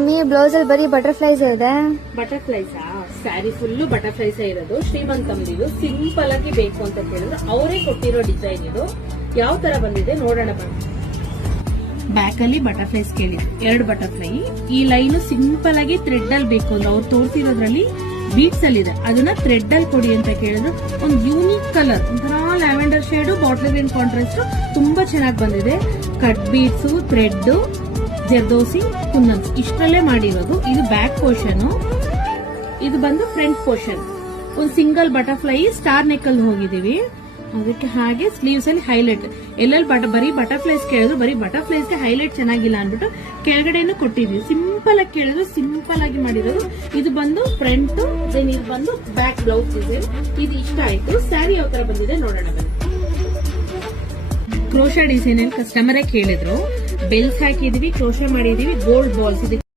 Mummy blouse ಅಲ್ಲಿ ಬರೀ butterflies ಇದೆ. ಬಟರ್ಫ್ಲೈಸಾ? ಸ್ಯಾರಿ ಫುಲ್ಲು ಬಟರ್ಫ್ಲೈಸ್ ಇರೋದು. ಶ್ರೀಮಂತಮ್ದು ಸಿಂಪಲ್ ಆಗಿ ಬೇಕು ಅಂತ ಕೇಳಿದ್ರು, ಅವರೇ ಕೊಟ್ಟಿರೋ ಡಿಸೈನ್ ಇದು. ಯಾವ ತರ ಬಂದಿದೆ ನೋಡೋಣ ಬನ್ನಿ. ಬ್ಯಾಕ್ ಅಲ್ಲಿ ಬಟರ್ಫ್ಲೈಸ್ ಕೇಳಿದ್ರು, 2 ಬಟರ್ಫ್ಲೈ. ಈ ಲೈನ್ ಸಿಂಪಲ್ ಆಗಿ ಥ್ರೆಡ್ ಅಲ್ಲಿ ಬೇಕು ಅಂದ್ರೆ ಅವ್ರು ತೋರಿಸಿರೋದ್ರಲ್ಲಿ ಬೀಟ್ಸ್ ಅಲ್ಲಿ ಇದೆ, ಅದನ್ನ ಥ್ರೆಡ್ ಅಲ್ಲಿ ಕೊಡಿ ಅಂತ ಕೇಳಿದ್ರು. ಒಂದು ಯೂನಿಕ್ ಕಲರ್, ಒಂಥರ lavender shade, bottle green contrast, ತುಂಬಾ ಚೆನ್ನಾಗಿ ಬಂದಿದೆ. Cut beads, thread, zardosi, kundans ಇಷ್ಟರಲ್ಲೇ ಮಾಡಿರೋದು. ಇದು ಬ್ಯಾಕ್ ಪೋರ್ಷನ್, ಇದು ಬಂದು ಫ್ರಂಟ್ ಪೋರ್ಷನ್. ಒಂದು ಸಿಂಗಲ್ ಬಟರ್ಫ್ಲೈ ಸ್ಟಾರ್ ನೆಕ್ ಅಲ್ಲಿ ಹೋಗಿದೀವಿ. ಅದಕ್ಕೆ ಹಾಗೆ ಸ್ಲೀವ್ಸ್ ಅಲ್ಲಿ ಹೈಲೈಟ್, ಎಲ್ಲೆಲ್ಲಿ ಬರೀ ಬಟರ್ಫ್ಲೈಸ್ ಕೇಳಿದ್ರು, ಬರೀ ಬಟರ್ಫ್ಲೈಸ್ ಗೆ ಹೈಲೈಟ್ ಚೆನ್ನಾಗಿಲ್ಲ ಅಂದ್ಬಿಟ್ಟು ಕೆಳಗಡೆನೂ ಕೊಟ್ಟಿದ್ವಿ. ಸಿಂಪಲ್ ಆಗಿ ಕೇಳಿದ್ರು, ಸಿಂಪಲ್ ಆಗಿ ಮಾಡಿರೋದು. ಇದು ಬಂದು ಫ್ರಂಟ್, ದೆನ್ ಇದು ಬಂದು ಬ್ಯಾಕ್ ಬ್ಲೌಸ್ ಡಿಸೈನ್. ಇದು ಇಷ್ಟ ಆಯ್ತು. ಸ್ಯಾರಿ ಯಾವ ತರ ಬಂದಿದೆ ನೋಡೋಣ ಬನ್ನಿ. ಕ್ರೋಶಾ ಡಿಸೈನ್ ಅಲ್ಲಿ ಕಸ್ಟಮರೇ ಕೇಳಿದ್ರು, ಬೆಲ್ಸ್ ಹಾಕಿದೀವಿ, ಕ್ರೋಶಾ ಮಾಡಿದೀವಿ, ಗೋಲ್ಡ್ ಬಾಲ್ಸ್.